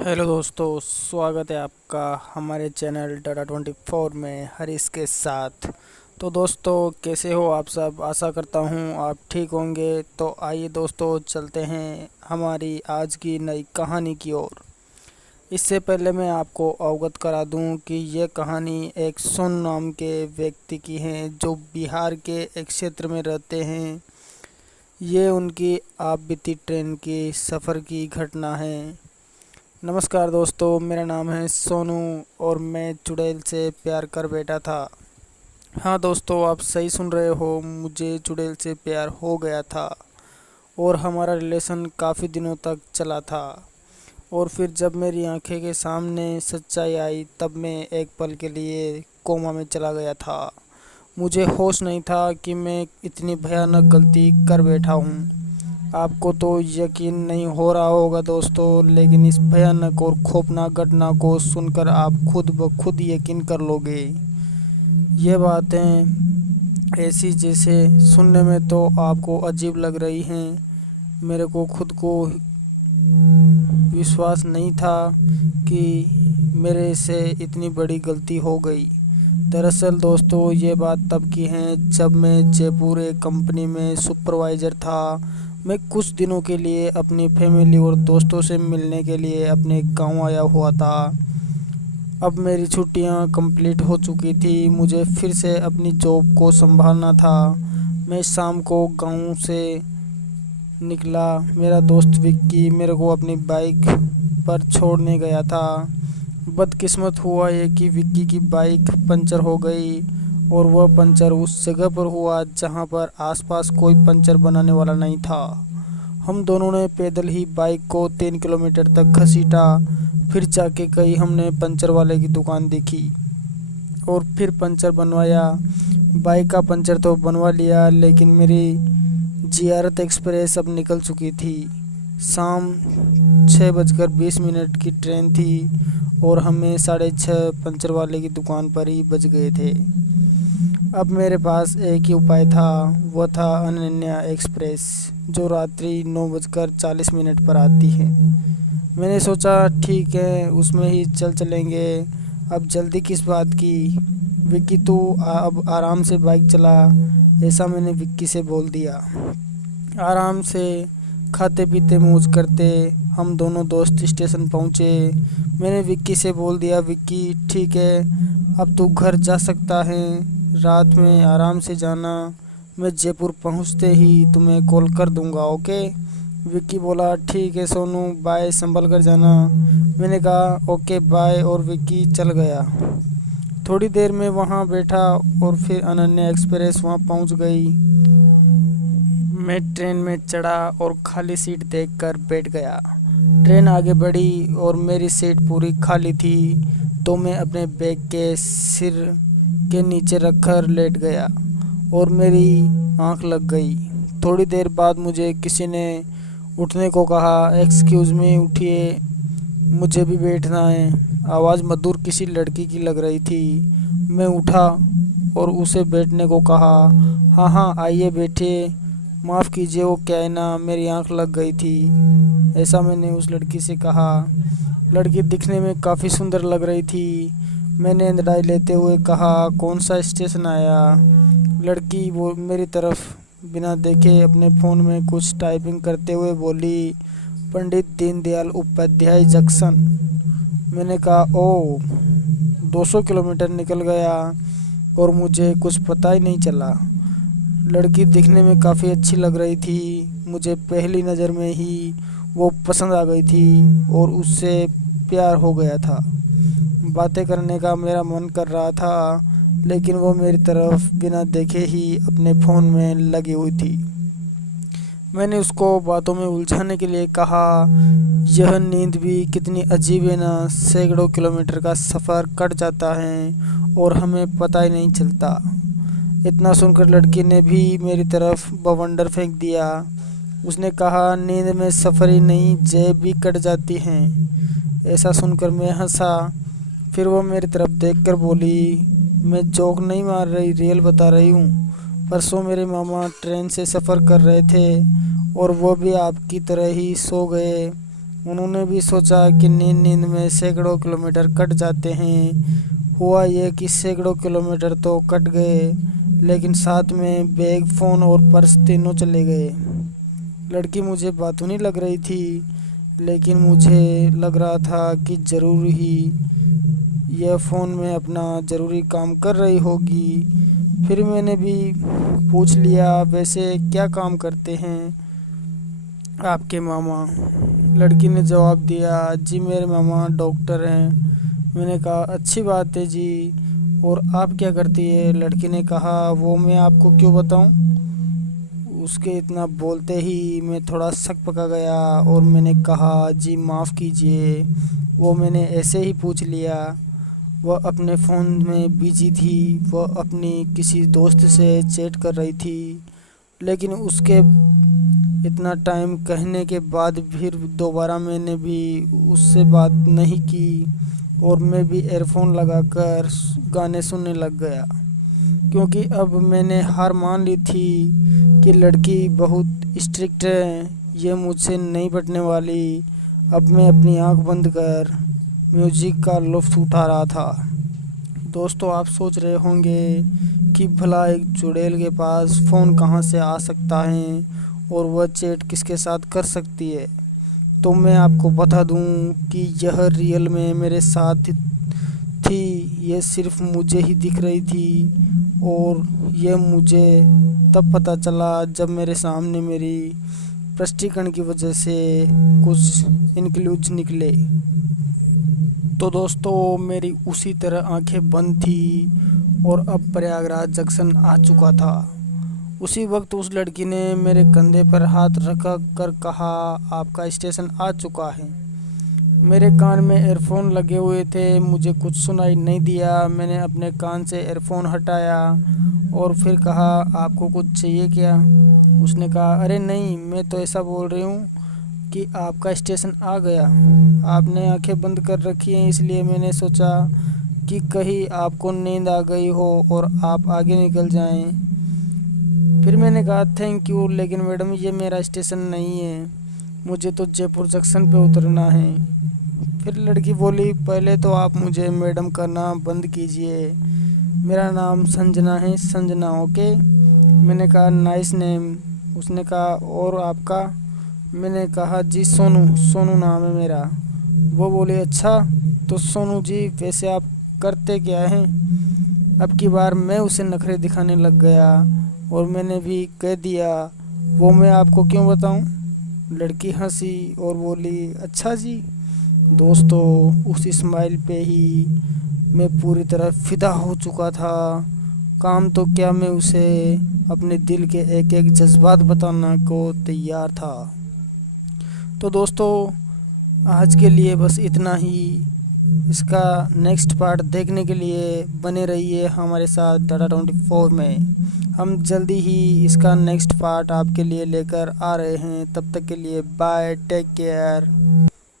Hello दोस्तों, स्वागत है आपका हमारे चैनल टाटा 24 में हरीश के साथ। तो दोस्तों, कैसे हो आप सब? आशा करता हूँ आप ठीक होंगे। तो आइए दोस्तों, चलते हैं हमारी आज की नई कहानी की ओर। इससे पहले मैं आपको अवगत करा दूं कि यह कहानी एक सोनू नाम के व्यक्ति की है जो बिहार के एक क्षेत्र में रहते हैं। ये उनकी आप बीती ट्रेन की सफ़र की घटना है। नमस्कार दोस्तों, मेरा नाम है सोनू और मैं चुड़ैल से प्यार कर बैठा था। हाँ दोस्तों, आप सही सुन रहे हो, मुझे चुड़ैल से प्यार हो गया था और हमारा रिलेशन काफ़ी दिनों तक चला था। और फिर जब मेरी आंखें के सामने सच्चाई आई तब मैं एक पल के लिए कोमा में चला गया था। मुझे होश नहीं था कि मैं इतनी भयानक गलती कर बैठा हूँ। आपको तो यकीन नहीं हो रहा होगा दोस्तों, लेकिन इस भयानक और खौफनाक घटना को सुनकर आप खुद ब खुद यकीन कर लोगे। ये बातें ऐसी जैसे सुनने में तो आपको अजीब लग रही हैं। मेरे को खुद को विश्वास नहीं था कि मेरे से इतनी बड़ी गलती हो गई। दरअसल दोस्तों, ये बात तब की है जब मैं जयपुर एक कंपनी में सुपरवाइज़र था। मैं कुछ दिनों के लिए अपनी फैमिली और दोस्तों से मिलने के लिए अपने गांव आया हुआ था। अब मेरी छुट्टियां कंप्लीट हो चुकी थी, मुझे फिर से अपनी जॉब को संभालना था। मैं शाम को गांव से निकला। मेरा दोस्त विक्की मेरे को अपनी बाइक पर छोड़ने गया था। बदकिस्मत हुआ ये कि विक्की की बाइक पंचर हो गई और वह पंचर उस जगह पर हुआ जहां पर आसपास कोई पंचर बनाने वाला नहीं था। हम दोनों ने पैदल ही बाइक को 3 किलोमीटर तक घसीटा। फिर जाके कहीं हमने पंचर वाले की दुकान देखी और फिर पंचर बनवाया। बाइक का पंचर तो बनवा लिया, लेकिन मेरी जियारत एक्सप्रेस अब निकल चुकी थी। शाम 6:20 की ट्रेन थी और हमें 6:30 पंचर वाले की दुकान पर ही बज गए थे। अब मेरे पास एक ही उपाय था, वह था अनन्या एक्सप्रेस, जो रात्रि 9:40 पर आती है। मैंने सोचा ठीक है, उसमें ही चलेंगे। अब जल्दी किस बात की? विक्की तू अब आराम से बाइक चला, ऐसा मैंने विक्की से बोल दिया। आराम से खाते पीते मौज करते हम दोनों दोस्त स्टेशन पहुँचे। मैंने विक्की से बोल दिया, विक्की ठीक है, अब तू घर जा सकता है, रात में आराम से जाना। मैं जयपुर पहुँचते ही तुम्हें कॉल कर दूंगा, ओके? विक्की बोला ठीक है सोनू, बाय, संभल कर जाना। मैंने कहा ओके बाय और विक्की चल गया। थोड़ी देर में वहाँ बैठा और फिर अनन्या एक्सप्रेस वहाँ पहुँच गई। मैं ट्रेन में चढ़ा और खाली सीट देखकर बैठ गया। ट्रेन आगे बढ़ी और मेरी सीट पूरी खाली थी, तो मैं अपने बैग के सिर के नीचे रखकर लेट गया और मेरी आंख लग गई। थोड़ी देर बाद मुझे किसी ने उठने को कहा। एक्सक्यूज़ मी, उठिए, मुझे भी बैठना है। आवाज़ मधुर किसी लड़की की लग रही थी। मैं उठा और उसे बैठने को कहा। हाँ हाँ, आइए बैठिए। माफ़ कीजिए, वो क्या है ना, मेरी आंख लग गई थी, ऐसा मैंने उस लड़की से कहा। लड़की दिखने में काफ़ी सुंदर लग रही थी। मैंने अंगड़ाई लेते हुए कहा, कौन सा स्टेशन आया? लड़की वो मेरी तरफ बिना देखे अपने फ़ोन में कुछ टाइपिंग करते हुए बोली, पंडित दीनदयाल उपाध्याय जंक्शन। मैंने कहा ओह, 200 किलोमीटर निकल गया और मुझे कुछ पता ही नहीं चला। लड़की दिखने में काफ़ी अच्छी लग रही थी। मुझे पहली नज़र में ही वो पसंद आ गई थी और उससे प्यार हो गया था। बातें करने का मेरा मन कर रहा था, लेकिन वो मेरी तरफ बिना देखे ही अपने फ़ोन में लगी हुई थी। मैंने उसको बातों में उलझाने के लिए कहा, यह नींद भी कितनी अजीब है ना, सैकड़ों किलोमीटर का सफ़र कट जाता है और हमें पता ही नहीं चलता। इतना सुनकर लड़की ने भी मेरी तरफ बवंडर फेंक दिया। उसने कहा, नींद में सफ़र ही नहीं, जेब भी कट जाती हैं। ऐसा सुनकर मैं हंसा। फिर वो मेरी तरफ देखकर बोली, मैं जोक नहीं मार रही, रियल बता रही हूँ। परसों मेरे मामा ट्रेन से सफ़र कर रहे थे और वो भी आपकी तरह ही सो गए। उन्होंने भी सोचा कि नींद नींद में सैकड़ों किलोमीटर कट जाते हैं। हुआ ये कि सैकड़ों किलोमीटर तो कट गए, लेकिन साथ में बैग, फ़ोन और पर्स तीनों चले गए। लड़की मुझे बातूनी लग रही थी, लेकिन मुझे लग रहा था कि ज़रूर ही यह फ़ोन में अपना ज़रूरी काम कर रही होगी। फिर मैंने भी पूछ लिया, वैसे क्या काम करते हैं आपके मामा? लड़की ने जवाब दिया, जी मेरे मामा डॉक्टर हैं। मैंने कहा, अच्छी बात है जी, और आप क्या करती है? लड़की ने कहा, वो मैं आपको क्यों बताऊं? उसके इतना बोलते ही मैं थोड़ा शक पका गया और मैंने कहा, जी माफ़ कीजिए, वो मैंने ऐसे ही पूछ लिया। वह अपने फ़ोन में बिजी थी, वह अपनी किसी दोस्त से चैट कर रही थी। लेकिन उसके इतना टाइम कहने के बाद फिर दोबारा मैंने भी उससे बात नहीं की और मैं भी एयरफोन लगाकर गाने सुनने लग गया, क्योंकि अब मैंने हार मान ली थी कि लड़की बहुत स्ट्रिक्ट है, ये मुझसे नहीं बटने वाली। अब मैं अपनी आंख बंद कर म्यूज़िक का लुत्फ़ उठा रहा था। दोस्तों, आप सोच रहे होंगे कि भला एक चुड़ैल के पास फ़ोन कहाँ से आ सकता है और वह चैट किसके साथ कर सकती है। तो मैं आपको बता दूं कि यह रियल में मेरे साथ थी। ये सिर्फ मुझे ही दिख रही थी और यह मुझे तब पता चला जब मेरे सामने मेरी स्पष्टीकरण की वजह से कुछ इनक्लूज निकले। तो दोस्तों, मेरी उसी तरह आंखें बंद थी और अब प्रयागराज जंक्शन आ चुका था। उसी वक्त उस लड़की ने मेरे कंधे पर हाथ रख कर कहा, आपका स्टेशन आ चुका है। मेरे कान में एयरफोन लगे हुए थे, मुझे कुछ सुनाई नहीं दिया। मैंने अपने कान से एयरफोन हटाया और फिर कहा, आपको कुछ चाहिए क्या? उसने कहा, अरे नहीं, मैं तो ऐसा बोल रही हूँ कि आपका स्टेशन आ गया। आपने आंखें बंद कर रखी हैं, इसलिए मैंने सोचा कि कहीं आपको नींद आ गई हो और आप आगे निकल जाएं। फिर मैंने कहा, थैंक यू, लेकिन मैडम ये मेरा स्टेशन नहीं है, मुझे तो जयपुर जंक्शन पे उतरना है। फिर लड़की बोली, पहले तो आप मुझे मैडम का नाम बंद कीजिए, मेरा नाम संजना है, संजना, ओके। मैंने कहा, नाइस नेम। उसने कहा, और आपका? मैंने कहा, जी सोनू, सोनू नाम है मेरा। वो बोले, अच्छा तो सोनू जी, वैसे आप करते क्या हैं? अब की बार मैं उसे नखरे दिखाने लग गया और मैंने भी कह दिया, वो मैं आपको क्यों बताऊं? लड़की हंसी और बोली, अच्छा जी। दोस्तों, उस स्माइल पे ही मैं पूरी तरह फिदा हो चुका था। काम तो क्या, मैं उसे अपने दिल के एक एक जज्बात बताना को तैयार था। तो दोस्तों, आज के लिए बस इतना ही। इसका नेक्स्ट पार्ट देखने के लिए बने रहिए हमारे साथ टाटा 24 में। हम जल्दी ही इसका नेक्स्ट पार्ट आपके लिए लेकर आ रहे हैं। तब तक के लिए बाय, टेक केयर।